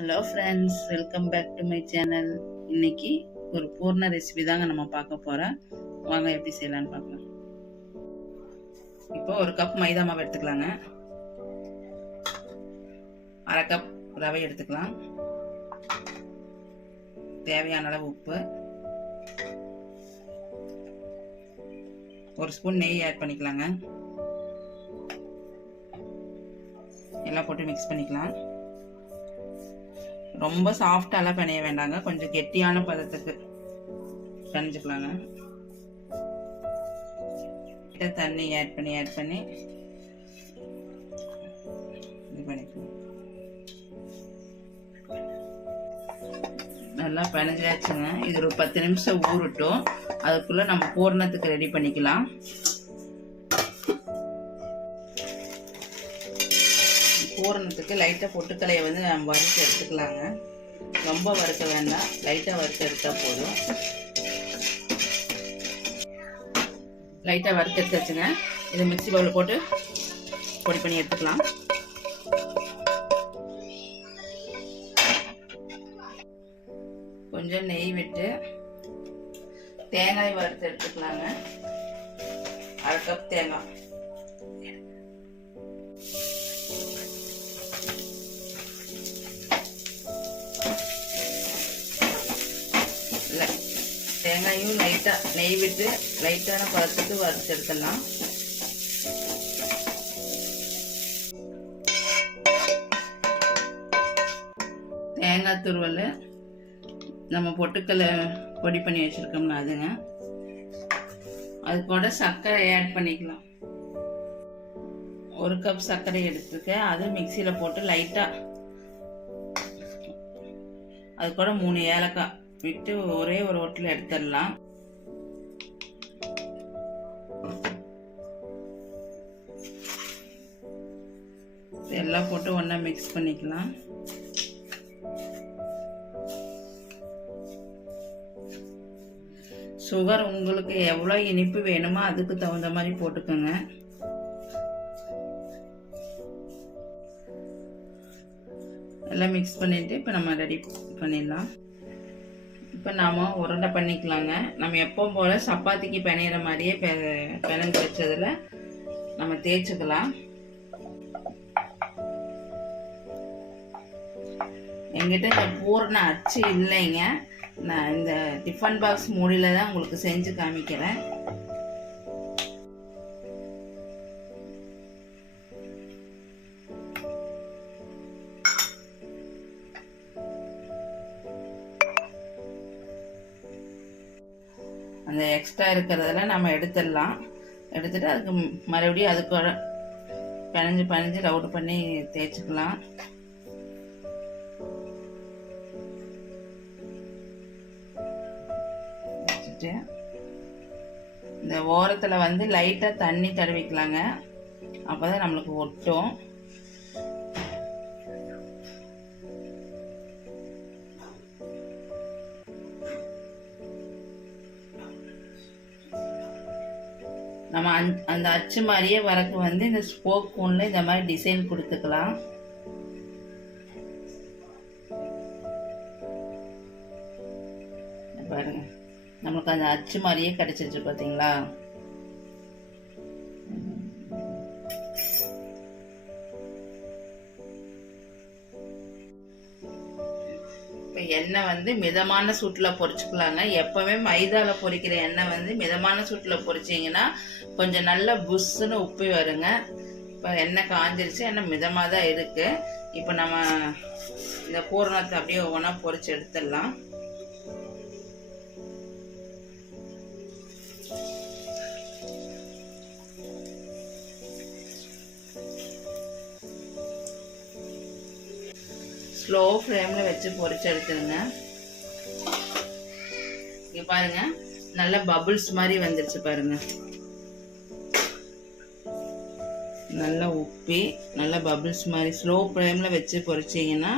Hello friends, welcome back to my channel. இன்னைக்கு ஒரு பூர்ண ரெசிபி தாங்க நம்ம பார்க்க போகிறோம். வாங்க எப்படி செய்யலான்னு பார்க்கலாம். இப்போ ஒரு கப் மைதா மாவு எடுத்துக்கலாங்க. அரை கப் ரவை எடுத்துக்கலாம். தேவையான அளவு உப்பு, ஒரு ஸ்பூன் நெய் ஆட் பண்ணிக்கலாங்க. எல்லாம் போட்டு மிக்ஸ் பண்ணிக்கலாம். ரொம்ப சாஃப்டாலாம் பிணைய வேண்டாங்க, கொஞ்சம் கெட்டியான பதத்துக்கு பிணைஞ்சுக்கலாங்க. தண்ணி ஆட் பண்ணி இது பண்ணிக்கலாம். நல்லா பிணைஞ்சாச்சுங்க. இது ஒரு 10 நிமிஷம் ஊறட்டும். அதுக்குள்ள நம்ம பூரணத்துக்கு ரெடி பண்ணிக்கலாம். பூரணத்துக்கு லைட்டாக பொட்டுக்கலையை நம்ம வறுத்து எடுத்துக்கலாங்க. ரொம்ப வறுக்க வேண்டாம், லைட்டாக வறுத்து எடுத்தால் போதும். லைட்டாக வறுத்து எடுத்தாச்சுங்க. இதை மிக்ஸி பவுலில் போட்டு பொடி பண்ணி எடுத்துக்கலாம். கொஞ்சம் நெய் விட்டு தேங்காய் வறுத்து எடுத்துக்கலாங்க. அரை கப் தேங்காய், தேங்காயும் லைட்டாக நெய் விட்டு லைட்டான பதத்துக்கு வறுத்து எடுத்துடலாம். தேங்காய் துருவல் நம்ம பொட்டுக்கல்ல பொடி பண்ணி வச்சுருக்கோம்னா அதுங்க. அது கூட சர்க்கரை ஆட் பண்ணிக்கலாம். ஒரு கப் சர்க்கரை எடுத்துருக்கேன். அது மிக்சியில் போட்டு லைட்டாக அது கூட 3 ஏலக்காய் விட்டு ஒரே ஒரு ஓட்டில் எடுத்துடலாம். எல்லாம் போட்டு ஒன்றா மிக்ஸ் பண்ணிக்கலாம். சுகர் உங்களுக்கு எவ்வளோ இனிப்பு வேணுமோ அதுக்கு தகுந்த மாதிரி போட்டுக்கோங்க. எல்லாம் மிக்ஸ் பண்ணிட்டு இப்போ நம்ம ரெடி பண்ணிடலாம். இப்போ நாம் உருண்டை பண்ணிக்கலாங்க. நம்ம எப்பவும் போல் சப்பாத்திக்கு பிணையிற மாதிரியே பிணைஞ்சு வச்சதில் நம்ம தேய்ச்சிக்கலாம். எங்கிட்ட இந்த பூரண அச்சு இல்லைங்க. நான் இந்த டிஃபன் பாக்ஸ் மூடியில் தான் உங்களுக்கு செஞ்சு காமிக்கிறேன். அந்த எக்ஸ்ட்ரா இருக்கிறதெல்லாம் நம்ம எடுத்துடலாம். எடுத்துட்டு அதுக்கு மறுபடியும் அதுக்கு பிணைஞ்சு ரவுட் பண்ணி தேய்ச்சிக்கலாம். வச்சுட்டு இந்த ஓரத்தில் லைட்டாக தண்ணி தடவிக்கலாங்க. அப்போதான் நம்மளுக்கு ஒட்டும். நம்ம அந்த அச்சு மாதிரியே வரக்கு இந்த ஸ்போக் கோன்ல இந்த மாதிரி டிசைன் கொடுத்துக்கலாம். பாருங்க, நம்மளுக்கு அந்த அச்சு மாதிரியே கிடைச்சிருச்சு பார்த்தீங்களா? எண்ணெய் மிதமான சூட்டில் பொரிச்சுக்கலாங்க. எப்பவுமே மைதால பொரிக்கிற எண்ணெய் மிதமான சூட்டில் பொரிச்சிங்கன்னா கொஞ்சம் நல்ல புஷ்ஷுன்னு உப்பி வருங்க. இப்போ எண்ணெய் காஞ்சிருச்சு, எண்ணெய் மிதமாக தான் இருக்கு. இப்போ நம்ம இந்த பூரணத்தை அப்படியே ஒவ்வொன்றா பொரிச்சு எடுத்துடலாம். ஸ்லோ ஃப்ளேமில் வச்சு பொரிச்சு எடுத்துருங்க. இங்கே பாருங்க, நல்ல பபுள்ஸ் மாதிரி வந்துருச்சு பாருங்க. நல்லா உப்பி நல்ல பபுள்ஸ் மாதிரி ஸ்லோ ஃப்ளேமில் வச்சு பொரிச்சிங்கன்னா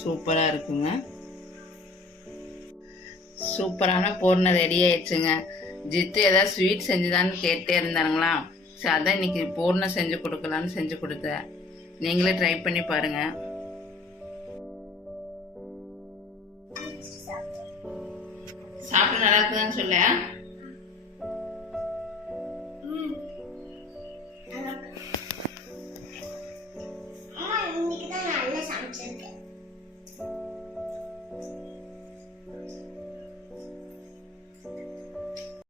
சூப்பராக இருக்குங்க. சூப்பரான பூர்ணம் ரெடி ஆயிடுச்சுங்க. ஜித்து ஏதாவது ஸ்வீட் செஞ்சுதான்னு கேட்டே இருந்தாங்களா? சரி, அதான் இன்னைக்கு பூர்ணம் செஞ்சு கொடுக்கலான்னு செஞ்சு கொடுத்தேன். நீங்களே ட்ரை பண்ணி பாருங்கள். சாப்பிட்டு நல்லா இருக்குதான்னு சொல்ல.